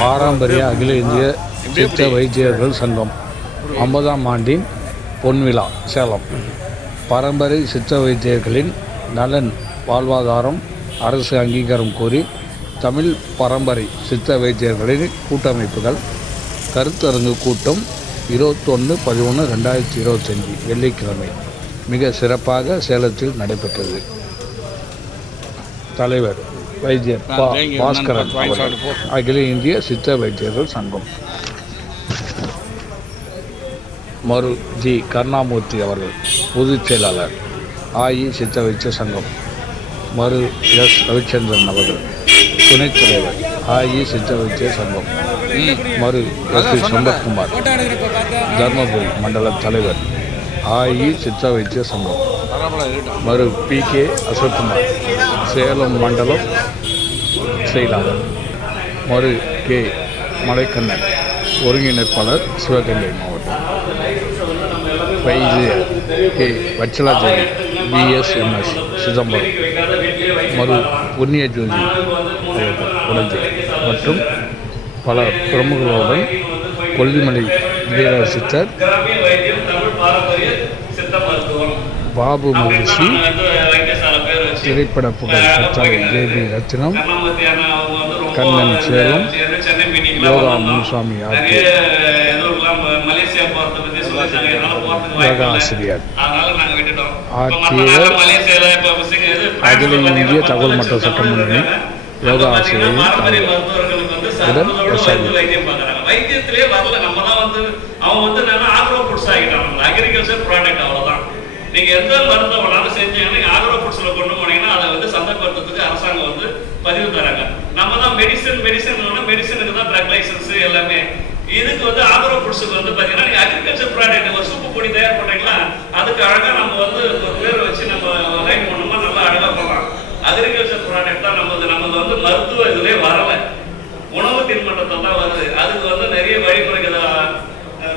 பாரம்பரிய அகில இந்திய சித்த வைத்தியர்கள் சங்கம் 50ஆம் ஆண்டின் பொன்விழா சேலம். பரம்பரை சித்த வைத்தியர்களின் நலன் வாழ்வாதாரம் அரசு அங்கீகாரம் கோரி தமிழ் பரம்பரை சித்த வைத்தியர்களின் கூட்டமைப்புகள் கருத்தரங்கு கூட்டம் 21/11/2025 வெள்ளிக்கிழமை மிக சிறப்பாக சேலத்தில் நடைபெற்றது. தலைவர் வைத்தியர் பாஸ்கரன் அவர்கள், அகில இந்திய சித்த வைத்தியர்கள் சங்கம். மரு ஜி கருணாமூர்த்தி அவர்கள், பொதுச் செயலாளர் சித்த வைத்திய சங்கம். மரு எஸ் ரவிச்சந்திரன் அவர்கள், துணைத் தலைவர் சித்த வைத்திய சங்கம். மரு எஸ் சம்பத்குமார், தர்மபுரி மண்டல தலைவர் சித்த வைத்திய சங்கம். மரு PK அசோக்குமார், சேலம் மண்டலம் செயலாளர். மரு K மலைக்கண்ணன், ஒருங்கிணைப்பாளர், சிவகங்கை மாவட்டம். வைத்தியர் K வச்சலாஜி, BSMS சிதம்பரம். மரு புண்ணியஜோதி குழந்தை மற்றும் பல பிரமுகர்களுடன் கொல்லிமலை வீரசித்தர், பாபு மகிழ்ச்சி, திரைப்பட புகழ் கற்றாழை JB ரத்னம், கண்ணன் சேலம், யோகா முனுசாமி யோகா ஆசிரியர், அகில இந்திய தகவல் மற்றும் சட்டமன்ற யோகா ஆசிரியர் உடன் வைத்தியத்திலே வரல. நம்ம தான் அவன் ஆக்ரோ ஃபுட்ஸ் ஆகிட்டான், அக்ரிகல்ச்சர் ப்ராடக்ட், அவ்வளவுதான். நீங்க எந்த மருந்தை வேணாலும் செஞ்சீங்கன்னா ஆக்ரோ ஃபுட்ஸ்ல கொண்டு போனீங்கன்னா அதை சந்தைப்படுத்துறதுக்கு அரசாங்கம் பதிவு தராங்க. நம்ம தான் மெடிசனுக்கு தான் ட்ரக் லைசன்ஸ் எல்லாமே. இதுக்கு ஆக்ரோ ஃபுட்ஸுக்கு பாத்தீங்கன்னா நீங்க அக்ரிகல்ச்சர் ப்ராடக்ட் ஒரு சூப்பு பொடி தயார் பண்றீங்களா, அதுக்கு அழகா நம்ம பேர் வச்சு நம்ம லைன் பண்ணோம்னா நல்லா அழகா பண்ணலாம். அக்ரிகல்ச்சர் ப்ராடக்ட் தான் நமது மருத்துவ இதுவே வரல, உணவு தீர்மானத்தை தான் வருது. அதுக்கு நிறைய வழிமுறைகள்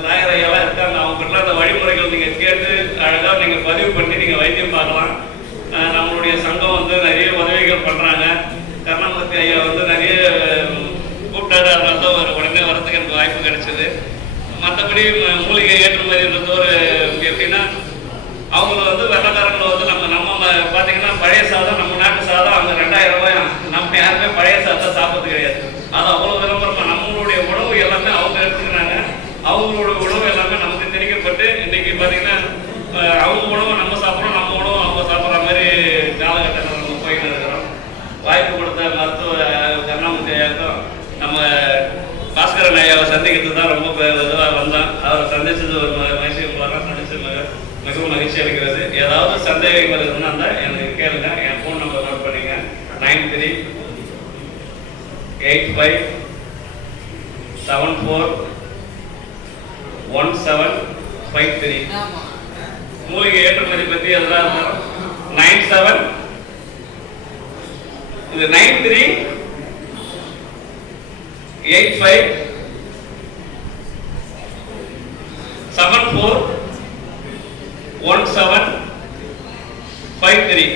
லாயரையெல்லாம் இருக்காங்க, அவங்ககிட்ட அந்த வழிமுறைகள் நீங்க கேட்டு அழகா நீங்க பதிவு பண்ணி நீங்க வைத்தியம் பார்க்கலாம். நம்மளுடைய சங்கம் நிறைய உதவிகள் பண்றாங்க. கருணாமூர்த்தி ஐயா நிறைய கூப்பிட்டாரு, அதனால தான் உடனே வரதுக்கு எனக்கு வாய்ப்பு கிடைச்சது. மற்றபடி மூலிகை ஏற்றுமதின்றது எப்படின்னா அவங்க வெள்ளக்காரங்களை நம்ம பார்த்தீங்கன்னா பழைய சாதம், நம்ம நாட்டு சாதம் அவங்க 2000 ரூபாய், நம்ம யாருமே பழைய சாதம் சாப்பிட்றது கிடையாது. அது அவ்வளோ விளம்பரமா நம்மளுடைய உணவு எல்லாமே அவங்க எடுத்துக்கிறாங்க. அவங்களோட உணவு எல்லாமே நமக்கு திணிக்கப்பட்டு இன்னைக்கு பார்த்தீங்கன்னா அவங்க உணவை நம்ம சாப்பிட்றோம், நம்ம உணவு அவங்க சாப்பிட்ற மாதிரி காலகட்டத்தில் நம்ம போயிட்டு இருக்கிறோம். வாய்ப்பு கொடுத்த மருத்துவ கருணாமூர்த்தி ஐயாவுக்கும் நம்ம பாஸ்கரன் ஐயாவை சந்திக்கிறது தான் ரொம்ப இதுவாக வந்தோம். அவரை சந்திச்சது ஒரு மகிழ்ச்சி, சந்திச்சு மிகவும் மகிழ்ச்சி அளிக்கிறது. ஏதாவது சந்தேகங்கள் இருந்தால் எனக்கு கேளுங்க. என் ஃபோன் நம்பர் நோட் பண்ணிங்க, 9385741753. மூலிகை ஏற்றுமதி பற்றி எல்லாம் 9385741753.